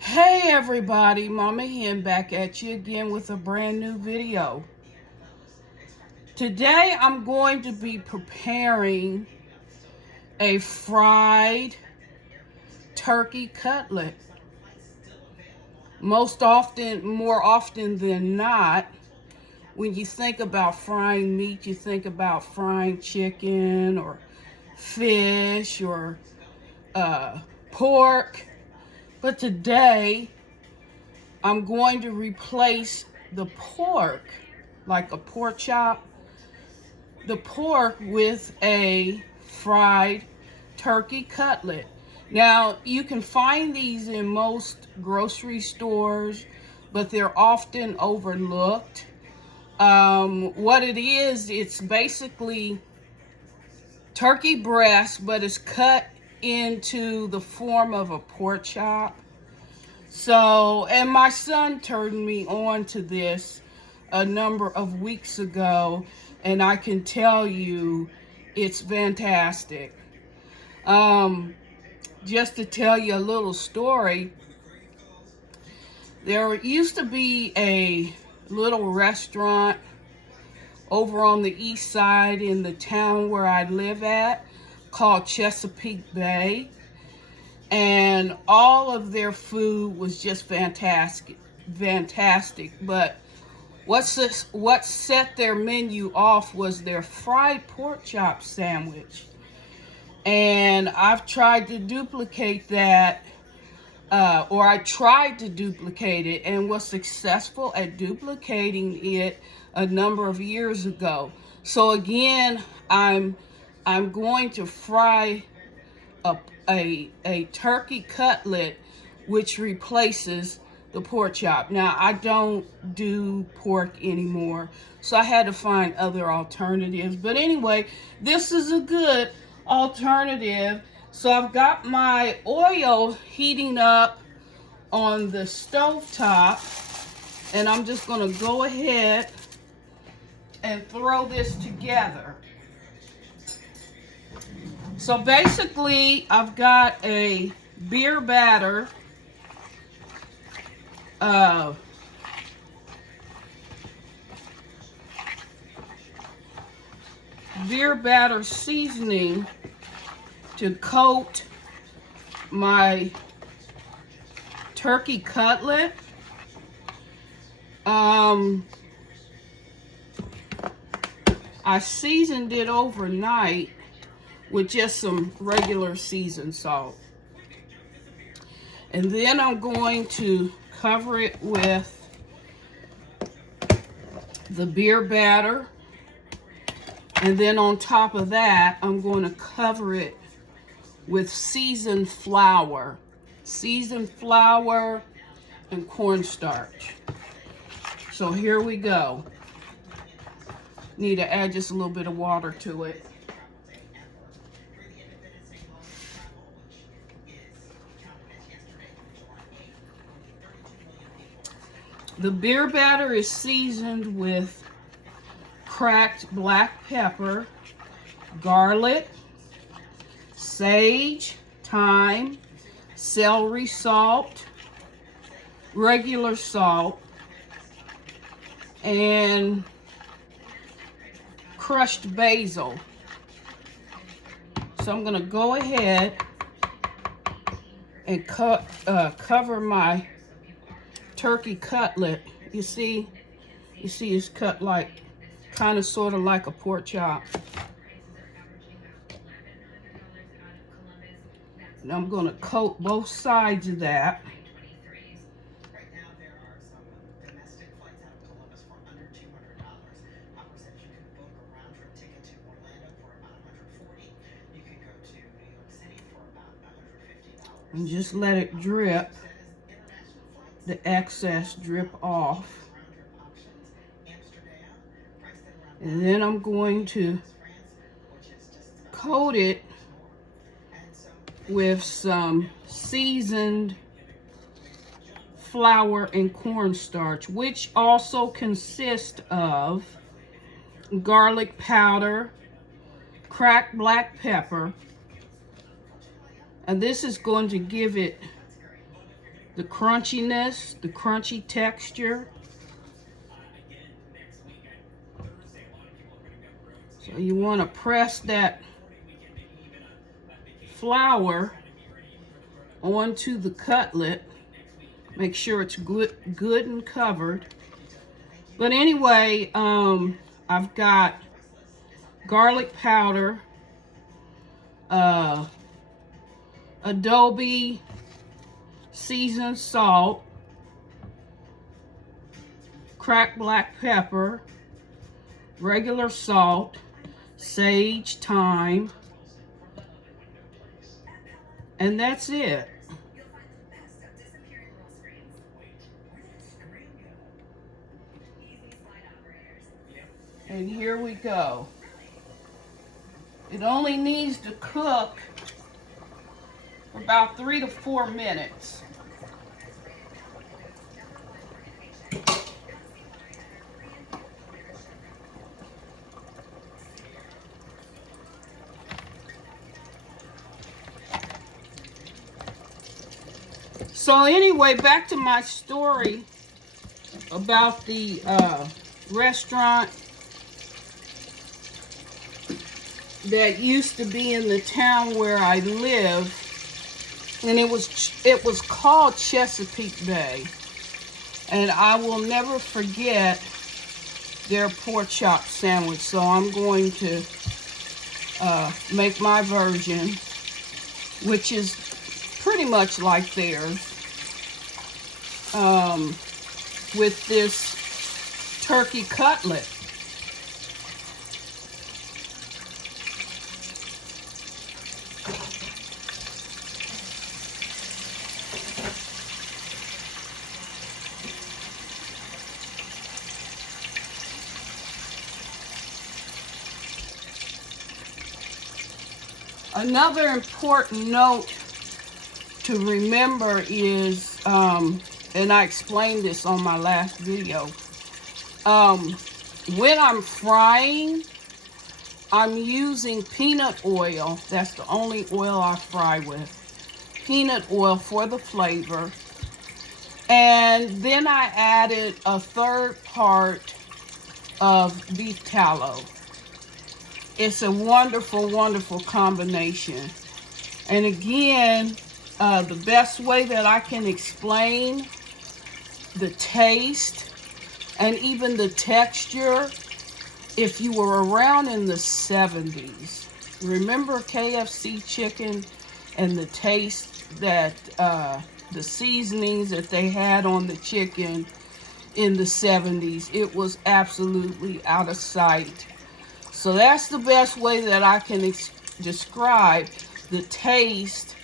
Hey everybody, Mama Hen back at you again with a brand new video. Today I'm going to be preparing a fried turkey cutlet. More often than not, when you think about frying meat, you think about frying chicken or fish or pork. But today, I'm going to replace the pork, like a pork chop, the pork with a fried turkey cutlet. Now, you can find these in most grocery stores, but they're often overlooked. What it is, it's basically turkey breast, but it's cut into the form of a pork chop. So, and my son turned me on to this a number of weeks ago, and I can tell you it's fantastic. Just to tell you a little story, there used to be a little restaurant over on the east side in the town where I live at called Chesapeake Bay. And all of their food was just fantastic. But what set their menu off was their fried pork chop sandwich. And I've tried to duplicate that, or I tried to duplicate it and was successful at duplicating it a number of years ago. So again, I'm going to fry a turkey cutlet, which replaces the pork chop. Now, I don't do pork anymore, so I had to find other alternatives. But anyway, this is a good alternative. So I've got my oil heating up on the stove top, and I'm just going to go ahead and throw this together. So basically, I've got a beer batter, seasoning to coat my turkey cutlet. I seasoned it overnight with just some regular seasoned salt. And then I'm going to cover it with the beer batter. And then on top of that, I'm going to cover it with seasoned flour. Seasoned flour and cornstarch. So here we go. Need to add just a little bit of water to it. The beer batter is seasoned with cracked black pepper, garlic, sage, thyme, celery salt, regular salt, and crushed basil. So I'm going to go ahead and cover my turkey cutlet. You see it's cut like kind of sort of like a pork chop. And I'm going to coat both sides of that. And just let it drip. The excess drip off. And then I'm going to coat it with some seasoned flour and cornstarch, which also consist of garlic powder, cracked black pepper, and this is going to give it the crunchiness, the crunchy texture. So you want to press that flour onto the cutlet. Make sure it's good and covered. But anyway, I've got garlic powder, adobe seasoned salt, cracked black pepper, regular salt, sage, thyme, and that's it. And here we go. It only needs to cook for about 3 to 4 minutes. So anyway, back to my story about the restaurant that used to be in the town where I live, and it was called Chesapeake Bay, and I will never forget their pork chop sandwich. So I'm going to make my version, which is pretty much like theirs, with this turkey cutlet. Another important note to remember is, and I explained this on my last video, when I'm frying, I'm using peanut oil. That's the only oil I fry with. Peanut oil for the flavor. And then I added a 1/3 part of beef tallow. It's a wonderful, wonderful combination. And again, the best way that I can explain the taste and even the texture, if you were around in the 70s, remember KFC chicken and the taste that, the seasonings that they had on the chicken in the 70s, it was absolutely out of sight. So that's the best way that I can describe the taste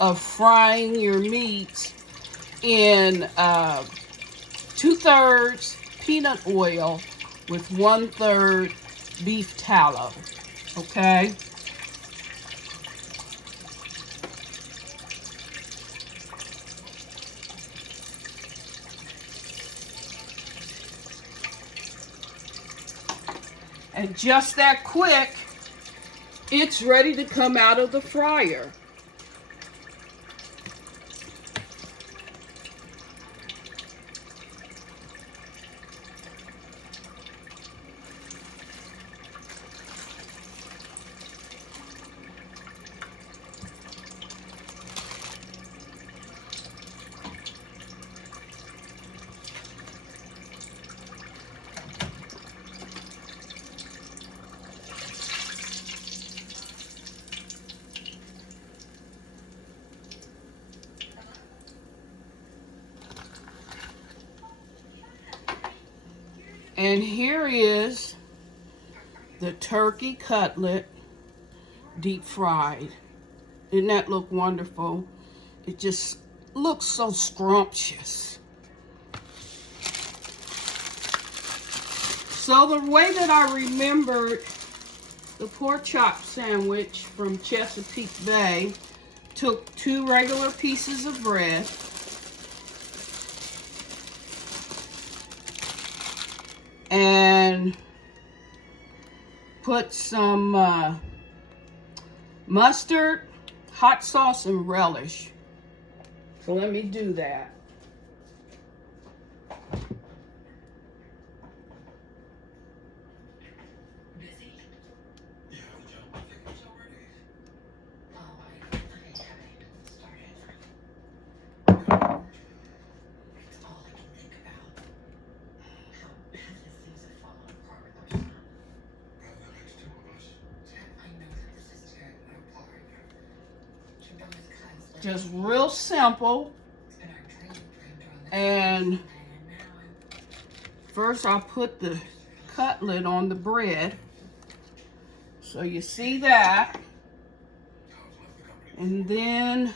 of frying your meats in 2/3 peanut oil with 1/3 beef tallow. Okay? And just that quick, it's ready to come out of the fryer. And here is the turkey cutlet deep fried. Didn't that look wonderful? It just looks so scrumptious. So the way that I remembered the pork chop sandwich from Chesapeake Bay, took 2 regular pieces of bread, and put some mustard, hot sauce, and relish So let me do that. Just real simple. And first I'll put the cutlet on the bread. So you see that. And then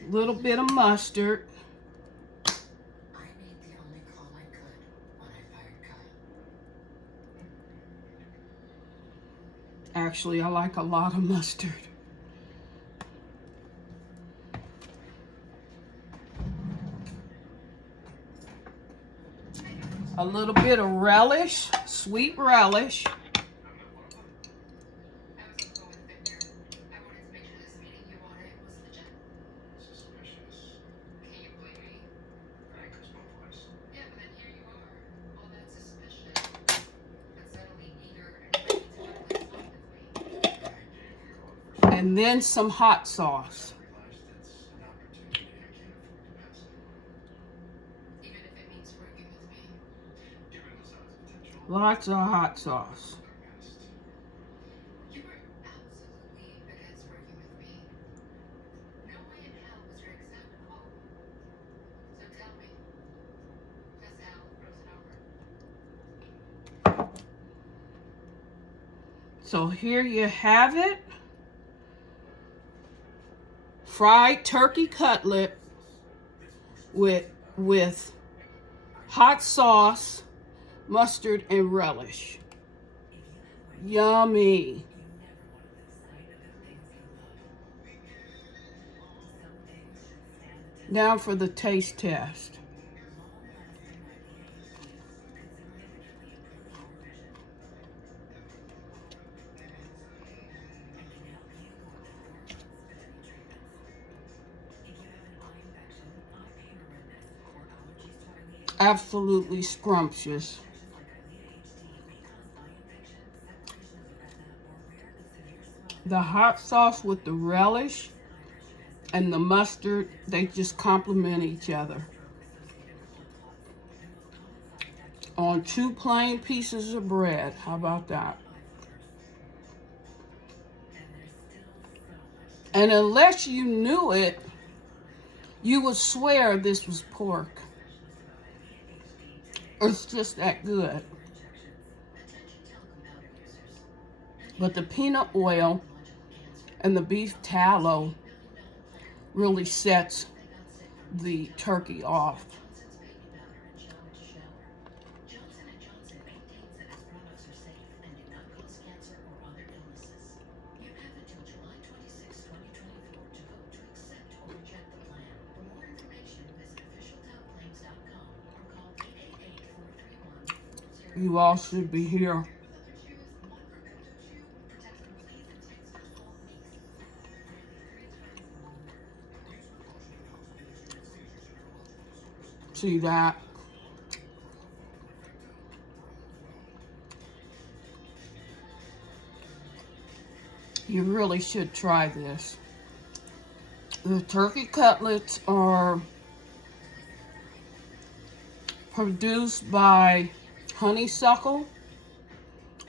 a little bit of mustard. Actually, I like a lot of mustard. A little bit of relish, sweet relish. And then some hot sauce. Lots of hot sauce. So here you have it. Fried turkey cutlet with hot sauce, mustard, and relish. Yummy. Now for the taste test. Absolutely scrumptious. The hot sauce with the relish and the mustard, they just complement each other. On 2 plain pieces of bread. How about that? And unless you knew it, you would swear this was pork. It's just that good. But the peanut oil and the beef tallow really sets the turkey off. You all should be here. See that? You really should try this. The turkey cutlets are produced by Honeysuckle,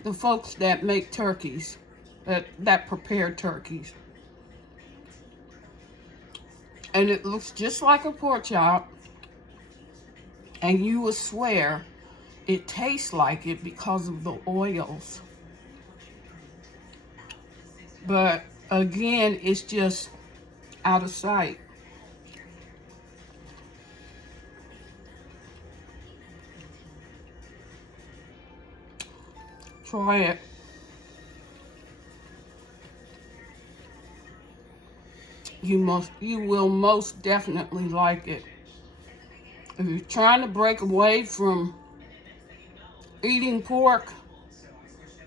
the folks that make turkeys, that prepare turkeys. And it looks just like a pork chop, and you will swear it tastes like it because of the oils. But again, it's just out of sight. Try it. You will most definitely like it. If you're trying to break away from eating pork,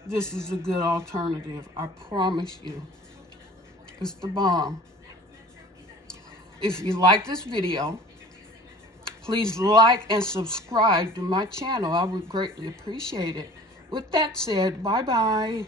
this is a good alternative. I promise you. It's the bomb. If you like this video, please like and subscribe to my channel. I would greatly appreciate it. With that said, bye-bye.